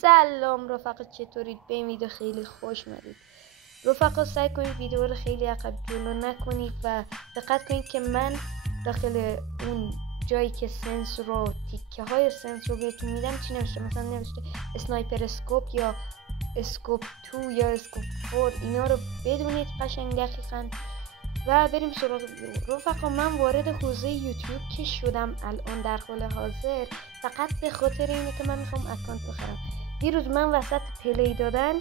سلام رفقا، چطورید؟ به این ویدیو خیلی خوش اومدید. رفقا سعی کنید ویدیو رو خیلی عقب جلو نکنید و دقت کنید که من داخل اون جایی که سنس رو تیکه های سنس رو بهتون میدم چی نوشته. مثلا نوشته اسنایپر اسکوپ یا اسکوپ 2 یا اسکوپ 4. اینا رو بدونید قشنگ دقیقاً و بریم سراغ ویدیو. رفقا من وارد حوزه یوتیوب که شدم الان در حال حاضر فقط به خاطر اینه که من میخوام اکانت بخرم. دیروز من وسط پلی دادن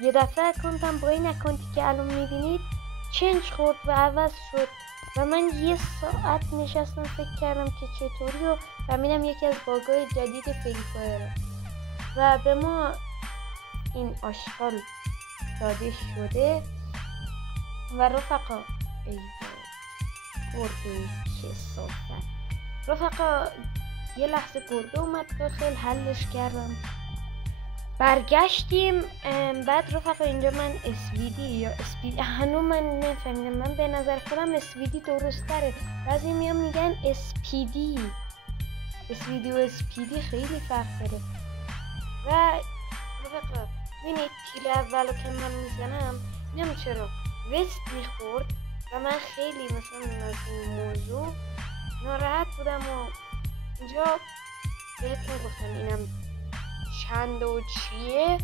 یه دفعه اکانتم با این اکانتی که الان میبینید چنج خورد و عوض شد و من یه ساعت نشستم فکر کردم که چطوری و فهمیدم یکی از باگای جدید فری فایره و به ما این آشغال داده شده. و رفقا ای گربه کثافت، رفقا یه لحظه گربه اومد داخل، حلش کردم، برگشتیم. بعد رفقا اینجا من اسویدی یا اسپیدی هنوز من نفهمیدم. من به نظر خودم اسویدی درست تره، بعضی میان میگن اسپیدی. اسویدی و اسپیدی خیلی فرق داره. و رفقا ببینید تیر اولو که من میزنم نمیدونم چرا وست میخورد و من خیلی مثلا از این موضوع ناراحت بودم و اینجا بهتون گفتم اینم چند و چیه.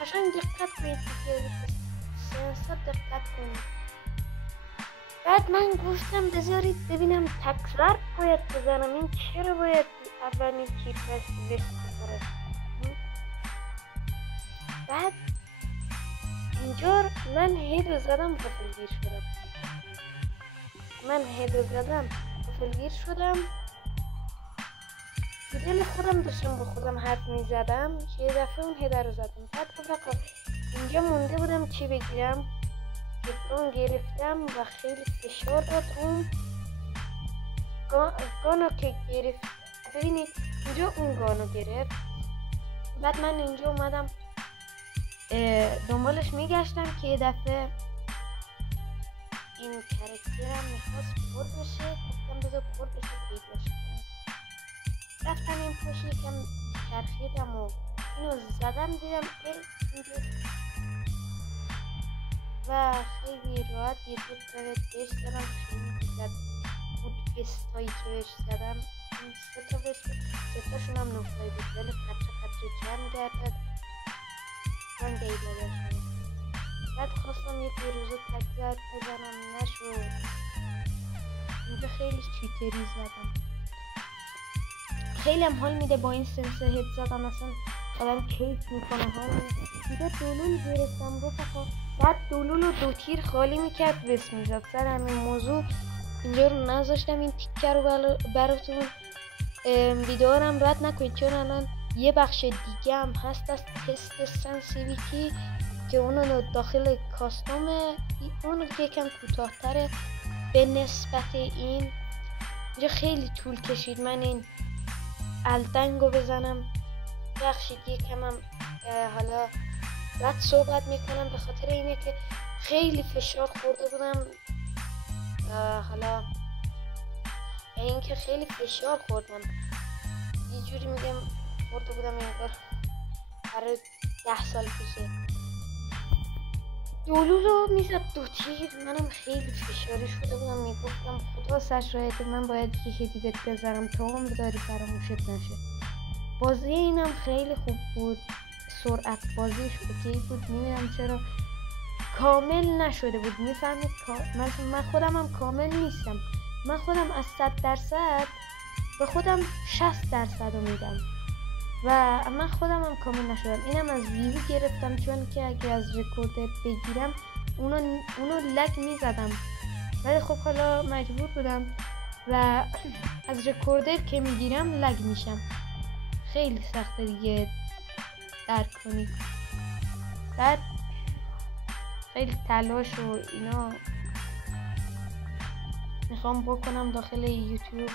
قشنگ دقت کنید که سنسا دقت کنید. بعد من گفتم بذارید ببینم تکرار باید بزنم، این چرا باید اولین تیر وست بخوره. بعد اینجا من هیدو زدم غافلگیر شدم. غافلگیر شدم. تو دل خودم داشتم با خودم حرف میزدم که یه دفعه اون هیده رو زدم. بعد رفقا اینجا مونده بودم چی بگیرم که اون گرفتم و خیلی فشار داد اون گانو که گرفت. ببینید اینجا اون گانو گرفت. بعد من اینجا اومدم دنبالش میگشتم که یه دفعه این کرکترم میخواست پر بشه. گفتم بذار پر بشه پیداش کنم. رفتم این پشت یکم چرخیدم و اینو زدم، دیدم اینجا و خیلی راحت یه دو تا بهش زدم. خیلی دیگر بود وستایی که بهش زدم. این سه تا وست بود، سه تاشون هم نقطه‌ای بود ولی قطره جمع گردد من دیده داشتم. بعد خواستم یه پیروزه تکزر بزنم نشد. اینجا خیلی چیتری زدم. خیلی هم حال میده با این سنسه هد زدم، اصلا آدم کیف میکنه. حال میده. دولول گرفتم رفقا. بعد دولول رو دو تیر خالی میکرد وست میزد. سر همین موضوع اینجا رو نذاشتم این تیکه رو براتون. ویدیو رو رد نکنید چون الان یه بخش دیگه هم هست از تست سنسیویتی که اونو داخل کاستومه. اون یکم کوتاه‌تره به نسبت این. اینجا خیلی طول کشید من این الدنگو بزنم. بخشید یکم هم حالا رد صحبت میکنم به خاطر اینه که خیلی فشار خورده بودم. حالا این که خیلی فشار خوردم یه جوری میگم خورده بودم انگار برای 10 سال پیشه. دولو رو میزد دو تیر. منم خیلی فشاری شده بودم، میگفتم خدا سر شاید من باید یه هدی بهت بذارم تا عمر داری فراموشت نشه. بازی اینم خیلی خوب بود، سرعت بازیش اوکی بود. نمیدونم چرا کامل نشده بود. میفهمید من خودم هم کامل نیستم. من خودم از 100% به خودم 60% رو میدم و من خودم هم کامل نشدم. اینم از ویو گرفتم چون که اگه از رکوردر بگیرم اونو لگ میزدم، ولی خب حالا مجبور بودم و از رکوردر که میگیرم لگ میشم. خیلی سخته دیگه درک کنید. بعد خیلی تلاش و اینا میخوام بکنم داخل یوتیوب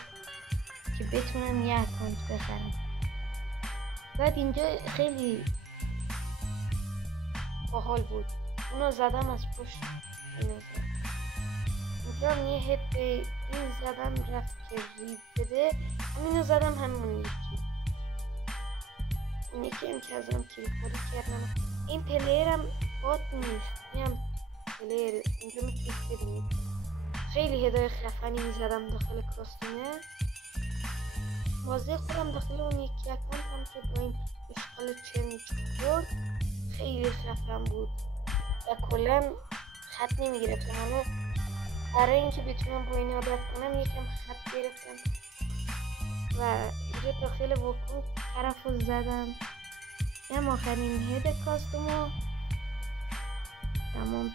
که بتونم یه اکانت بخرم. بعد اینجا خیلی باحال بود. اونو زدم از پشت. اینجا هم یه هد به این زدم رفت که ریب بده. همینو زدم همون یکی. اون یکی هم که ازم کلیکاری کردم. این پلیرم بات نیست، این هم پلیر. اینجا میتونید ببینید خیلی هدای خفنی میزدم داخل کاستومه. بازی خودم داخل اون یکی اکانت هم که با این اشغال چرمی چطور خیلی خفن بود و کلا خط نمیگرفتم. حالا برای اینکه بتونم با این عادت کنم یکم خط گرفتم و اینجا داخل وکوم طرف رو زدم. هم آخرین هد کاستومو تمام.